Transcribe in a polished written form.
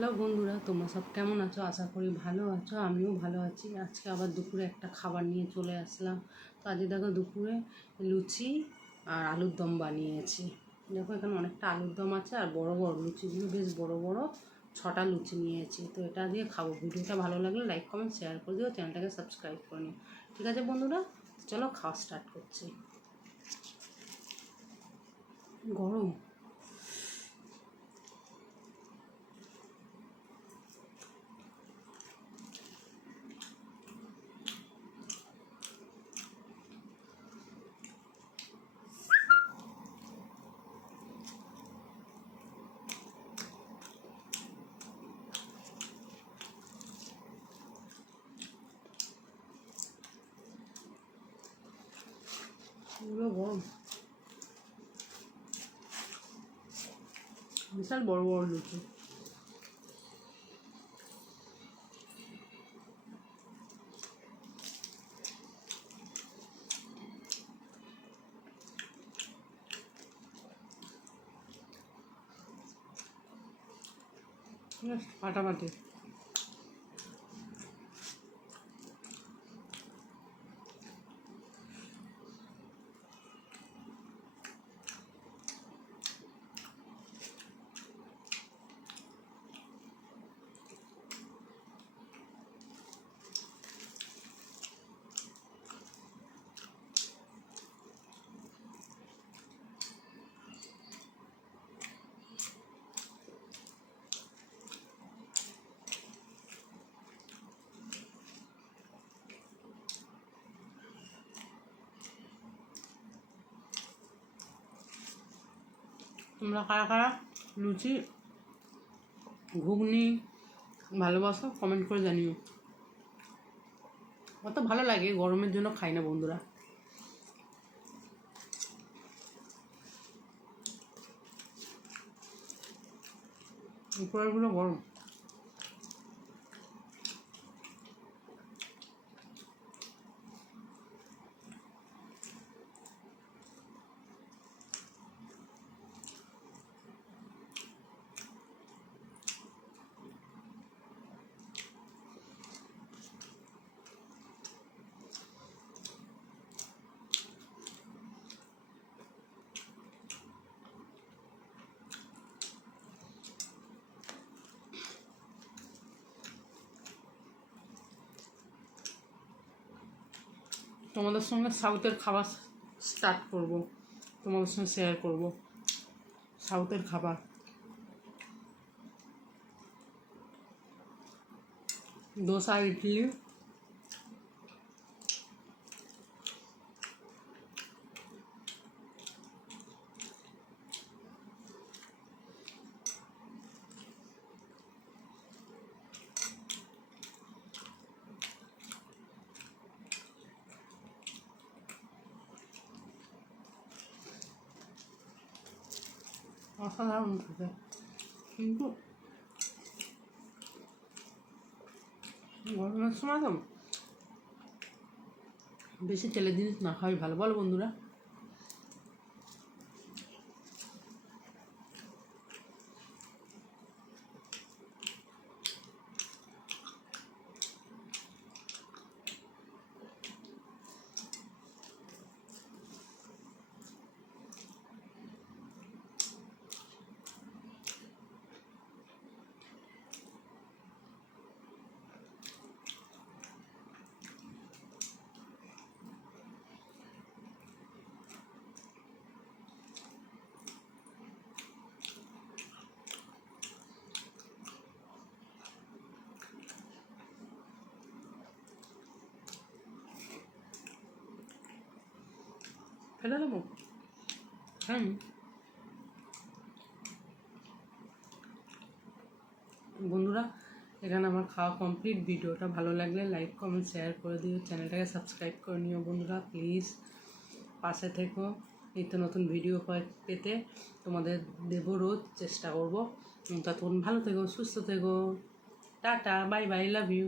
Hello বন্ধুরা, তোমরা সব কেমন আছো? আশা করি ভালো আছো। আমিও ভালো আছি। আজকে আবার দুপুরে একটা খাবার নিয়ে চলে আসলাম। তো আজকে দেখো দুপুরে লুচি আর আলুর দম বানিয়েছি। দেখো এখানে অনেকটা আলুর দম আছে আর বড় বড় লুচিগুলো বেশ বড় বড় 6টা লুচি নিয়েছি। তো এটা দিয়ে খাবো। ভিডিওটা ভালো লাগলে লাইক কমেন্ট শেয়ার করে দিও, চ্যানেলটাকে সাবস্ক্রাইব করে নিও। ঠিক আছে বন্ধুরা, চলো খাওয়া স্টার্ট করছি। গরম এগুলো গরম বিশাল বড় বড় লুচি। ফাটাফাটি। তোমরা কারা কারা লুচি ঘুগনি ভালোবাসো কমেন্ট করে জানিও। অত ভালো লাগে গরমের জন্য খাই না বন্ধুরা। উপরেরগুলো গরম। তোমাদের সঙ্গে সাউথের খাবার স্টার্ট করব, তোমাদের সঙ্গে শেয়ার করব সাউথের খাবার। দোসা, ইডলি, অসাধারণ খেতে। কিন্তু গরমের সময় তো বেশি তেলের জিনিস না খাওয়াই ভালো, বলো বন্ধুরা। ফেলে দেবো? হ্যাঁ বন্ধুরা, এখানে আমার খাওয়া কমপ্লিট। ভিডিওটা ভালো লাগলে লাইক কমেন্ট শেয়ার করে দিও, চ্যানেলটাকে সাবস্ক্রাইব করে নিও বন্ধুরা প্লিজ। পাশে থেকো, নিত্য নতুন ভিডিও পেতে তোমাদের দেবো, রোজ চেষ্টা করবো। ততক্ষণ ভালো থেকো, সুস্থ থেকো। Tata, bye bye, love you.